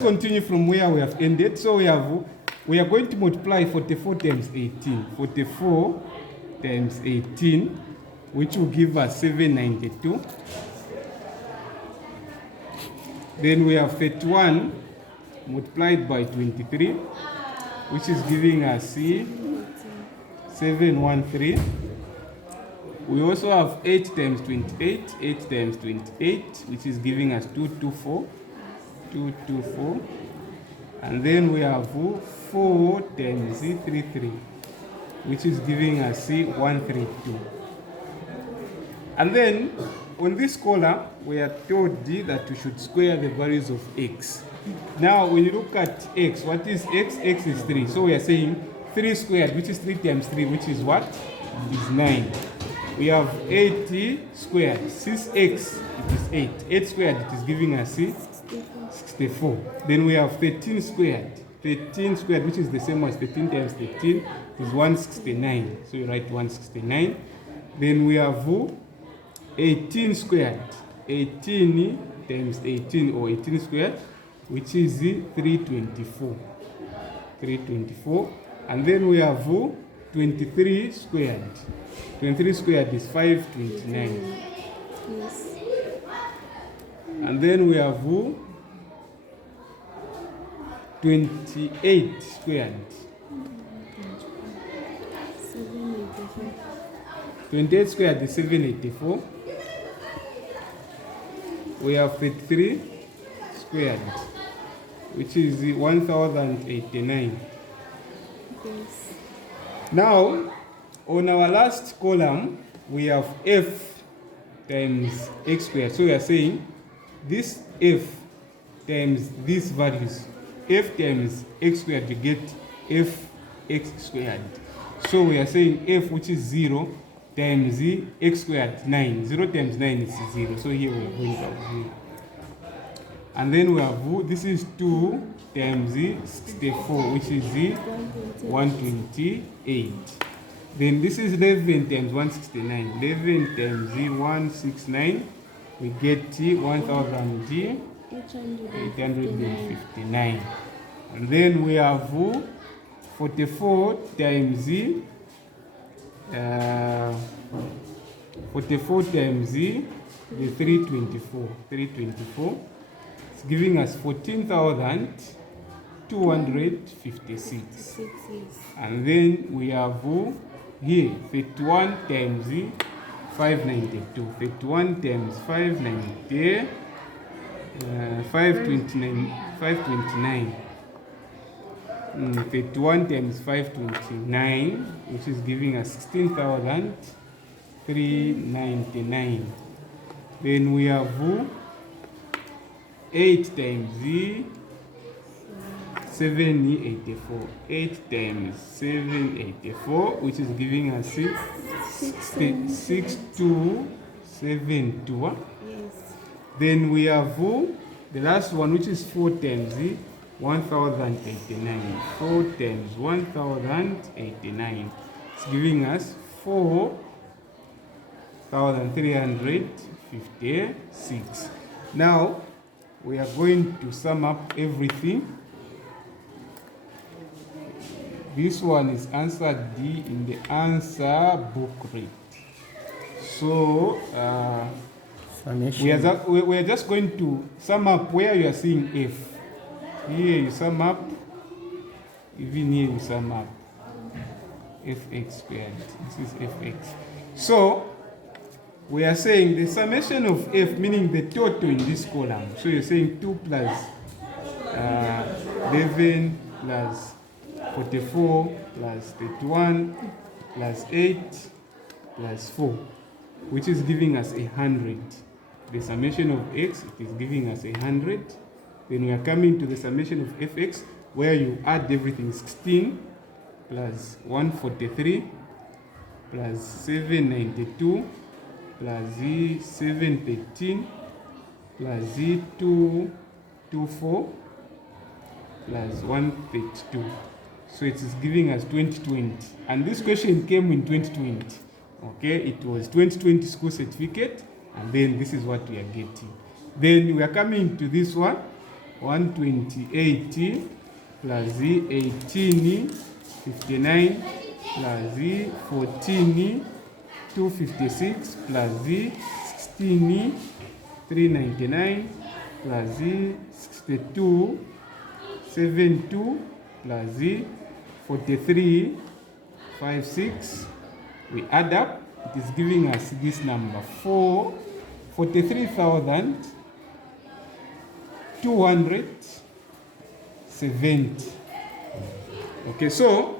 Continue from where we have ended. So we are going to multiply 44 times 18. 44 times 18, which will give us 792. Then we have 31 multiplied by 23, which is giving us 713. We also have 8 times 28, 8 times 28, which is giving us 224. 224. And then we have 4 times 33, which is giving us 132. And then on this column, we are told that we should square the values of x. Now, when you look at x, what is x? X is 3. So we are saying 3 squared, which is 3 times 3, which is what? Is 9. We have 80 squared. 6x, it is 8. 8 squared, it is giving us 64. Then we have 13 squared. 13 squared, which is the same as 13 times 13, is 169. So you write 169. Then we have 18 squared. 18 times 18, or 18 squared, which is 324. 324. And then we have 23 squared. 23 squared is 529. Yes. And then we have 28 squared. 784. 28 squared is 784. We have 33 squared, which is 1089. Yes. Now, on our last column, we have f times x squared. So we are saying this f times these values. F times x squared, you get fx squared. So we are saying f, which is 0, times x squared, 9. 0 times 9 is 0. So here we are going to have 0. And then we have, this is 2 times 64, which is 128. Then this is 11 times 169. 11 times 169, we get 1,859. And then we have 44 times 44 times the 324. 324. It's giving us 14,256. And then we have here 31 times 592. 31 times 590, 529. 31 times 529, which is giving us 16,399. Then we have 8 times 784. 8 times 784, which is giving us 6272. Yes. Then we have the last one, which is 4 times 1089. 4 times 1089. It's giving us 4,356. Now we are going to sum up everything. This one is answer D in the answer booklet. So we are just going to sum up where you are seeing F. Here you sum up, even here you sum up. Fx squared. This is Fx. So we are saying the summation of F, meaning the total in this column. So you're saying 2 plus 11 plus 44 plus 31 plus 8 plus 4, which is giving us 100. The summation of x, it is giving us 100. Then we are coming to the summation of fx, where you add everything. 16 plus 143 plus 792 plus 713 plus 224 plus 132. So it is giving us 2020. And this question came in 2020. Okay, it was 2020 school certificate, and then this is what we are getting. Then we are coming to this one. 128 plus z 18, 59 plus z 14, 256 plus z 16, 399 plus z 62, 72 plus z 43, 56. We add up, it is giving us this number 43,270. Okay, so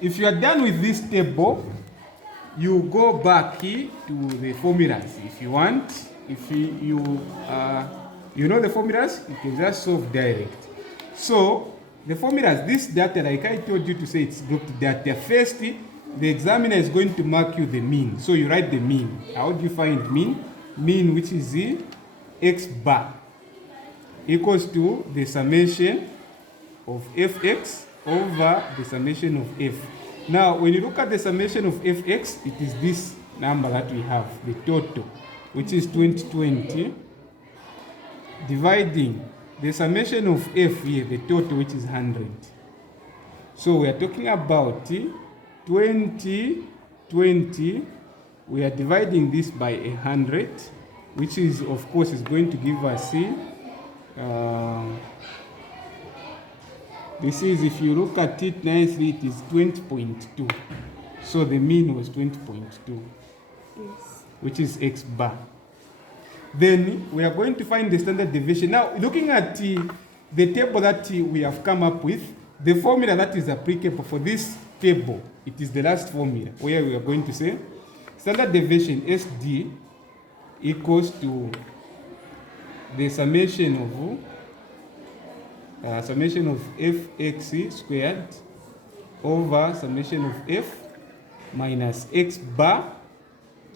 if you are done with this table, you go back to the formulas if you want. If you know the formulas, you can just solve direct. So the formulas, this data, like I told you to say, it's grouped data. First, the examiner is going to mark you the mean. So you write the mean. How do you find mean? Mean, which is the x bar, equals to the summation of fx over the summation of f. Now, when you look at the summation of fx, it is this number that we have, the total, which is 2020, dividing the summation of f here, the total, which is 100. So we are talking about 2020. We are dividing this by 100, which is, of course, is going to give us this is, if you look at it nicely, it is 20.2. So the mean was 20.2, Yes. which is x bar. Then we are going to find the standard deviation. Now, looking at the table that we have come up with, the formula that is applicable for this table, it is the last formula where we are going to say standard deviation SD equals to the summation of fx squared over summation of f minus x bar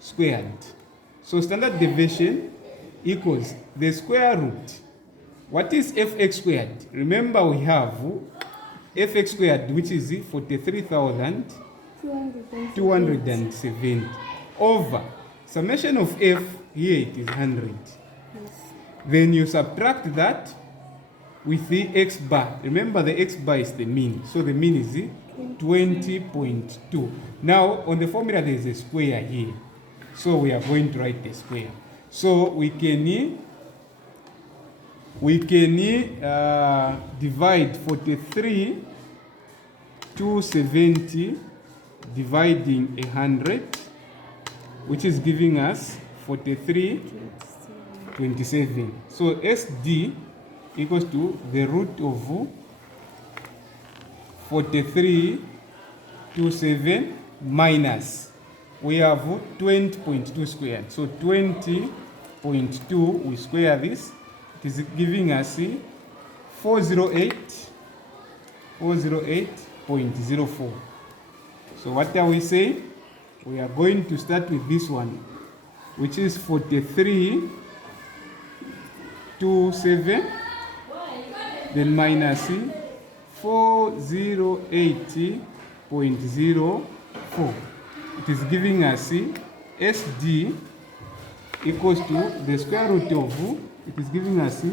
squared. So standard deviation equals the square root. What is fx squared? Remember, we have fx squared, which is 43,270 over summation of f, here it is 100. Yes. Then you subtract that with the x bar. Remember, the x bar is the mean. So the mean is 20.2. Now, on the formula, there is a square here. So we are going to write the square. So we can divide 43,270 dividing 100, which is giving us 43,27. So SD equals to the root of 43,270 minus, we have 20.2 squared. So 20.2, we square this, it is giving us 408.04. So what are we saying? We are going to start with this one, which is 43,270, then minus 408.04. It is giving us SD equals to the square root of, it is giving us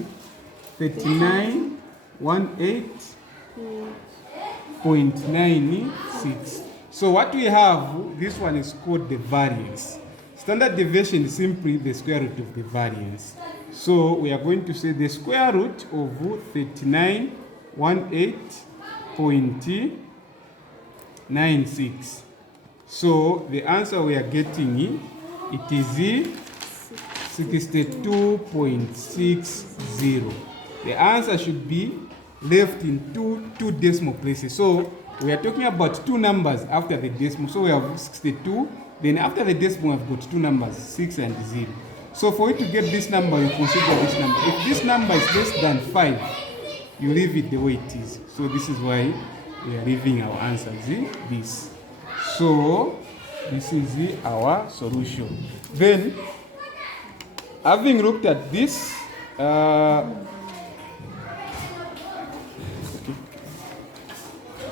3918.96. So what we have, this one is called the variance. Standard deviation is simply the square root of the variance. So we are going to say the square root of 3918.96. So the answer we are getting, it is 62.60. The answer should be left in two decimal places. So we are talking about two numbers after the decimal. So we have 62. Then after the decimal, I've got two numbers, 6 and 0. So for you to get this number, you consider this number. If this number is less than 5, you leave it the way it is. So this is why we are leaving our answer this. So this is our solution. Then, having looked at this,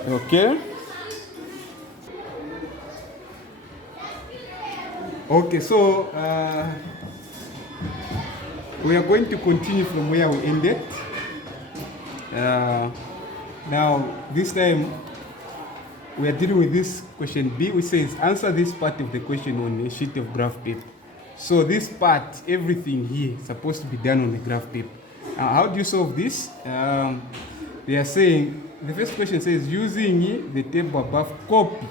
okay. So we are going to continue from where we ended. Now, this time we are dealing with this question B, which says answer this part of the question on a sheet of graph paper. So this part, everything here is supposed to be done on the graph paper. How do you solve this? They are saying, the first question says using the table above, copy.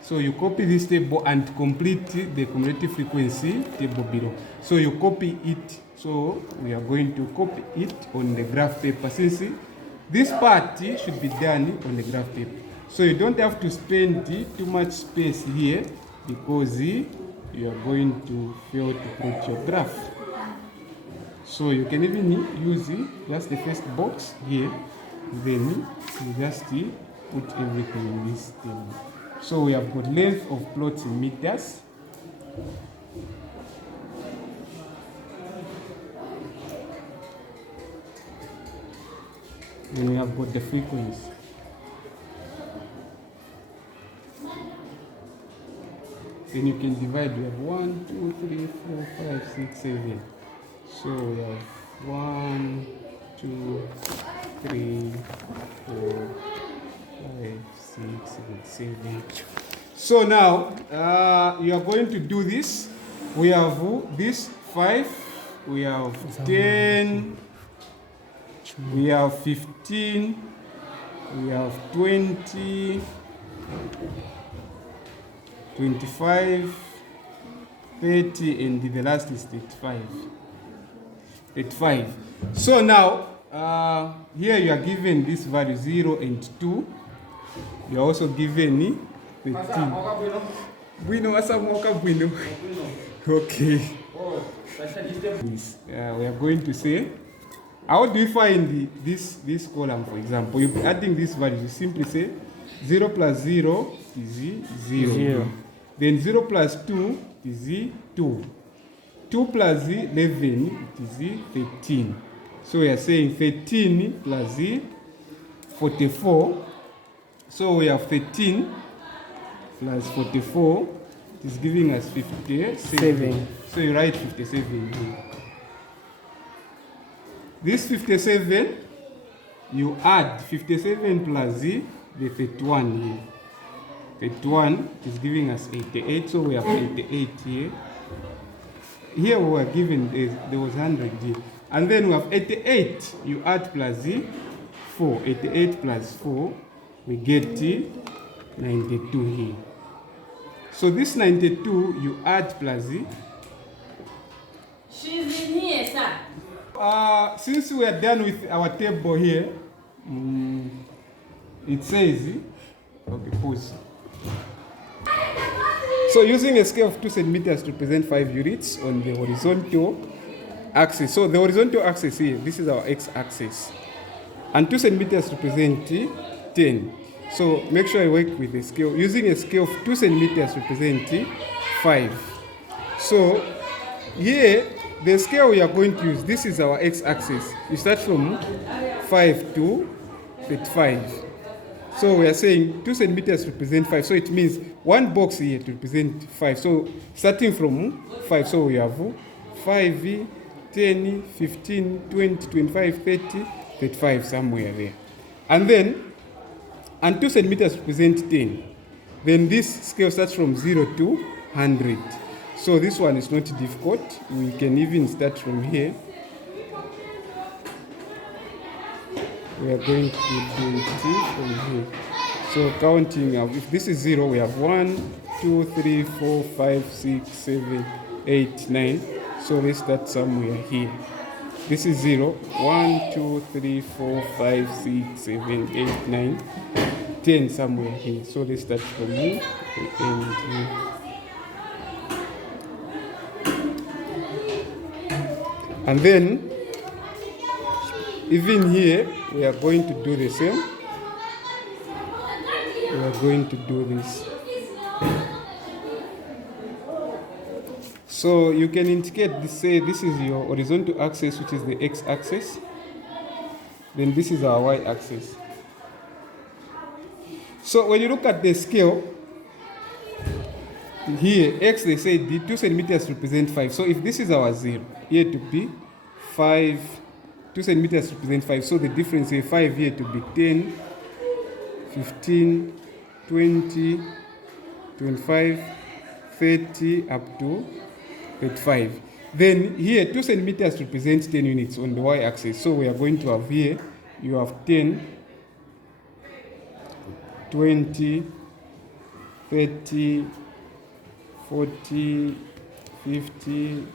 So you copy this table and complete the cumulative frequency table below. So you copy it. So we are going to copy it on the graph paper, since this part should be done on the graph paper. So you don't have to spend too much space here, because you are going to fail to plot your graph. So you can even use just the first box here, then you just put everything in this table. So we have got length of plots in meters. And we have got the frequency. Then you can divide. We have 1, 2, 3, 4, 5, 6, 7. So we have 1, 2, 3, 4, 5, 6, 7, 7. So now you are going to do this. We have this 5, we have 10, we have 15, we have 20, 25, 30, and the last is 35. 35. So now, here you are given this value 0 and 2. You are also given 13. Bueno, asa moka bueno. Okay. We are going to say, how do you find this column, for example? You're adding this value, you simply say 0 plus 0 is 0. Then 0 plus 2 is 2. 2 plus 11 is 13. So we are saying 13 plus 44. So we have 13 plus 44 is giving us 57. So you write 57 here. This 57, you add 57 plus the 31 here. 31 is giving us 88, so we have 88 here. Here we were given, there was 100 here. And then we have 88, you add plus 4. 88 plus 4, we get 92 here. So this 92, you add plus She's in here, sir. Since we are done with our table here, it says, okay, pause. So using a scale of 2 centimeters to represent 5 units on the horizontal axis. So the horizontal axis here, this is our x-axis. And 2 centimeters represent 10. So make sure you work with the scale. Using a scale of 2 centimeters represent 5. So here, the scale we are going to use, this is our x-axis. You start from 5 to 35. So we are saying 2 centimeters represent 5. So it means one box here to represent 5. So starting from 5, so we have 5, 10, 15, 20, 25, 30, 35, somewhere there. And then, and 2 centimeters represent 10. Then this scale starts from 0 to 100. So this one is not difficult. We can even start from here. We are going to do it from here. So counting, if this is 0, we have 1, 2, 3, 4, 5, 6, 7, 8, 9. So let's start somewhere here. This is 0, 1, 2, 3, 4, 5, 6, 7, 8, 9, 10 somewhere here. So let's start from here and here. And then, even here, we are going to do the same. We are going to do this. So you can indicate this, say this is your horizontal axis, which is the x-axis. Then this is our y-axis. So when you look at the scale, here, x, they say the 2 centimeters represent 5. So if this is our 0, here to be 5, 2 centimeters represent 5. So the difference here, 5 here to be 10, 15, 20, 25, 30, up to 35. Then here, 2 centimeters represents 10 units on the y-axis. So we are going to have here, you have 10, 20, 30, 40, 50,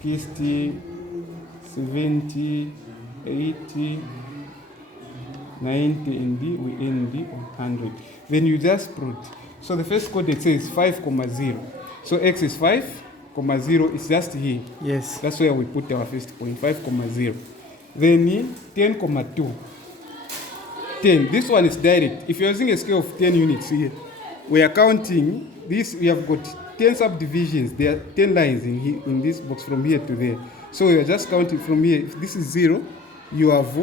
60, 70, 80, 90, and we end on 100. Then you just put. So the first coordinate says 5, 0. So x is 5, 0 is just here. Yes. That's where we put our first point, 5, 0. Then 10, 2. 10. This one is direct. If you're using a scale of 10 units here, we are counting this. We have got 10 subdivisions. There are 10 lines in this box from here to there. So we are just counting from here. If this is 0, you have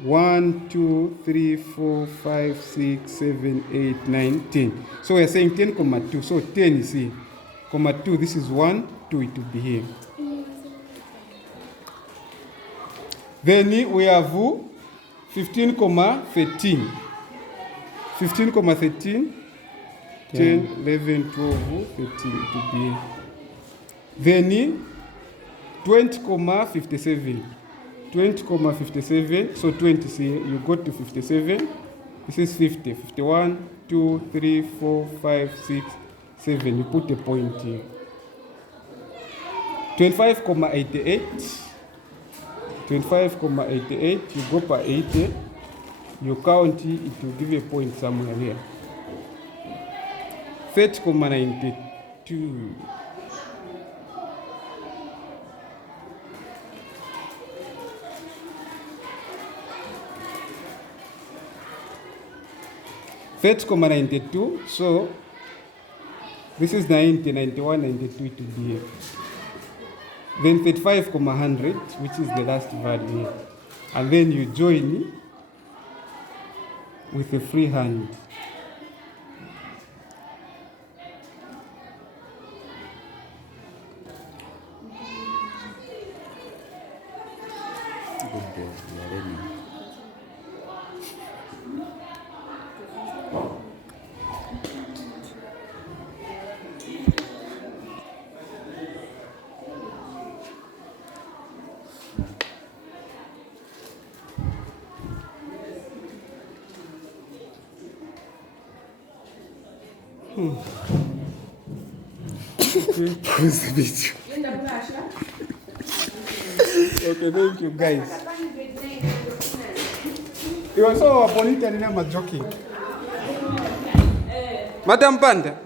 1, 2, 3, 4, 5, 6, 7, 8, 9, 10. So we are saying 10, 2. So 10 is here. 2, this is 1, 2, it will be here. Then we have 15, 13. 15, 13. 10, 11, 12, 13, it will be here. Then 20, 57. 20, 57. So 20 is here. You go to 57. This is 50. 51, 2, 3, 4, 5, 6, 7. You put a point here. 25, 88. 25, 88. You go per 80. You count it. It will give a point somewhere here. 30, 92. 30,92. So this is 90, 91, 92 to be here. Then 35, 100, which is the last value here. And then you join with a free hand. Pause the video. Okay, thank you guys. You also appointed in a joking. Madam Panda.